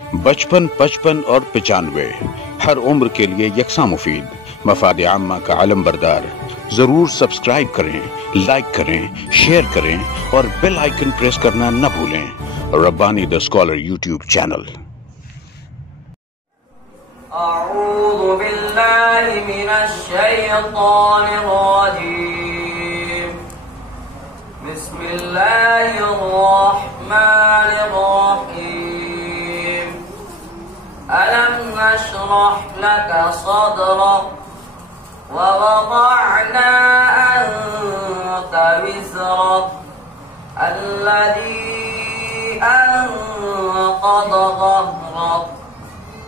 55, 55 और 95 हर उम्र के लिए यकसा मुफीद, मफाद आम्मा का आलम बरदार। जरूर सब्सक्राइब करें, लाइक करें, शेयर करें और बेल आइकन प्रेस करना न भूलें। Rabbani the scholar YouTube channel. अऊज़ु बिल्लाहि मिनश शैतानिर रजीम। बिस्मिल्लाहिर रहमानिर रहीम। अलम नशरह लका सदरक व वदअना अन्का विज़रक अल्लज़ी अनक़द ज़हरक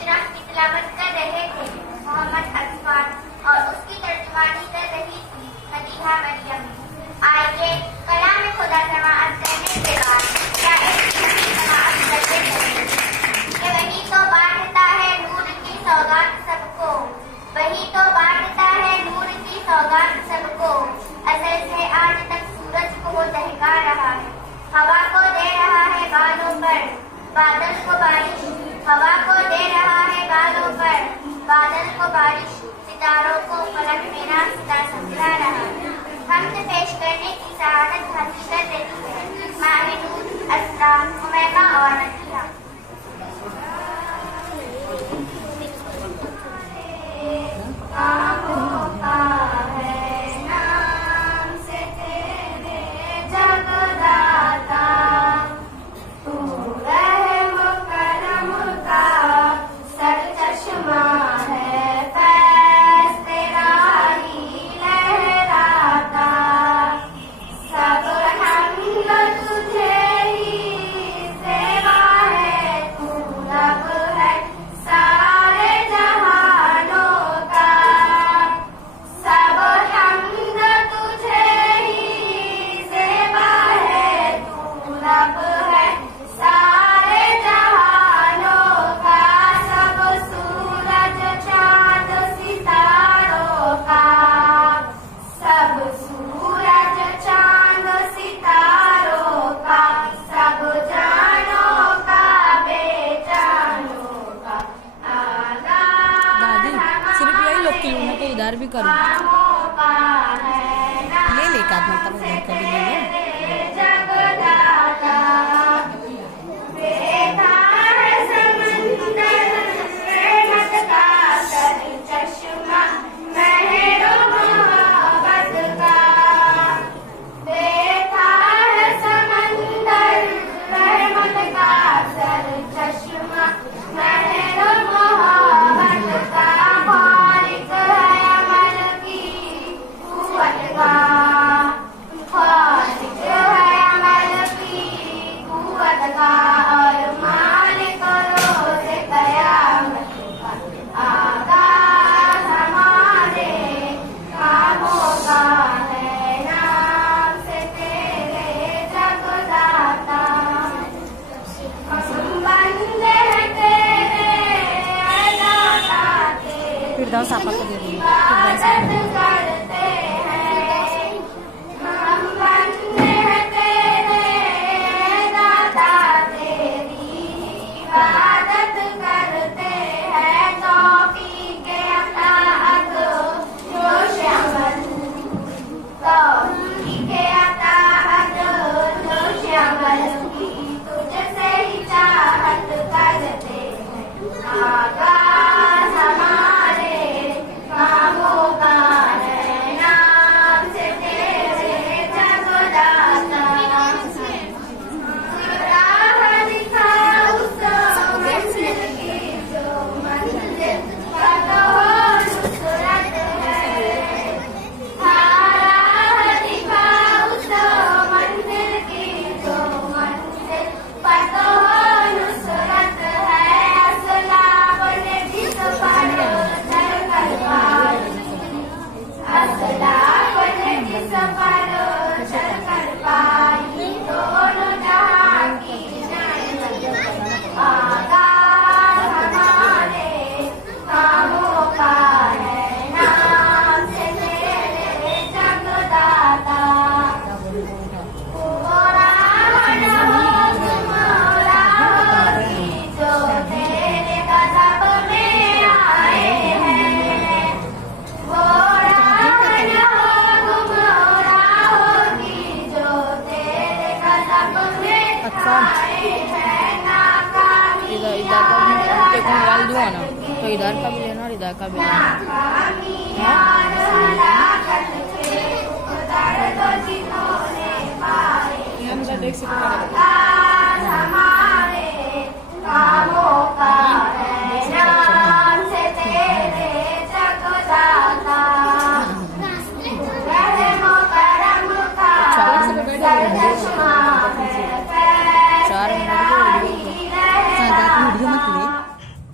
सूरत की तिलावत कर रहे थे मोहम्मद अफान और उसकी तर्जुमानी कर रही थी हदीहा मरियम। आइए कलाम खुदा समाअत करने के बाद क्या इसकी समाअत करते हैं कि वही तो बांटता है नूर की सौगात सबको, वही तो बांटता है नूर की सौगात सबको। असल से आज तक सूरज को वो दहका रहा है, हवा को दे रहा है बालों पर, बादल को बारिश, हवा को दे रहा है बालों पर, बादल को बारिश, सितारों को फलक में रास्ता समझा रहा है। हमद पेश करने की सआदत हासिल कर रही है माहिनूर, अस्लाम, उमैमा और नकिया। उधर भी करूँ ले लेकर मतलब उधर कभी ले लो। फिरदौस आपा को दे रही आगाज़ हमारे कामों का है। तो इधर का भी लेना और इधर का भी लेना।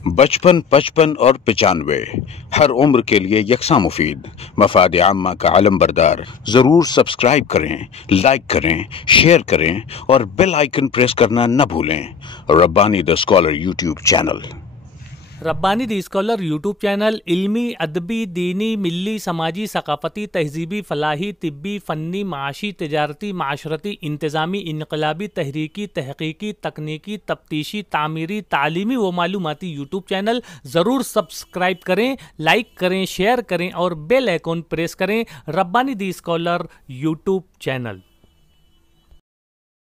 बचपन, 55 और 95 हर उम्र के लिए यकसा मुफीद, मफाद आम्मा का आलम बरदार। जरूर सब्सक्राइब करें, लाइक करें, शेयर करें और बेल आइकन प्रेस करना न भूलें। Rabbani the scholar YouTube channel. Rabbani the scholar YouTube channel इल्मी, अदबी, दीनी, मिली, समाजी, सकाफती, तहजीबी, फलाही, तिब्बी, फ़न्नी, माशी, तिजारती, माशरती, इंतज़ामी, इनकलाबी, तहरीकी, तहकीकी, तकनीकी, तफ्तीशी, तामीरी, तालीमी व मालूमाती यूट्यूब चैनल। ज़रूर सब्सक्राइब करें, लाइक करें, शेयर करें और बेल आइकन प्रेस करें। Rabbani the scholar YouTube channel.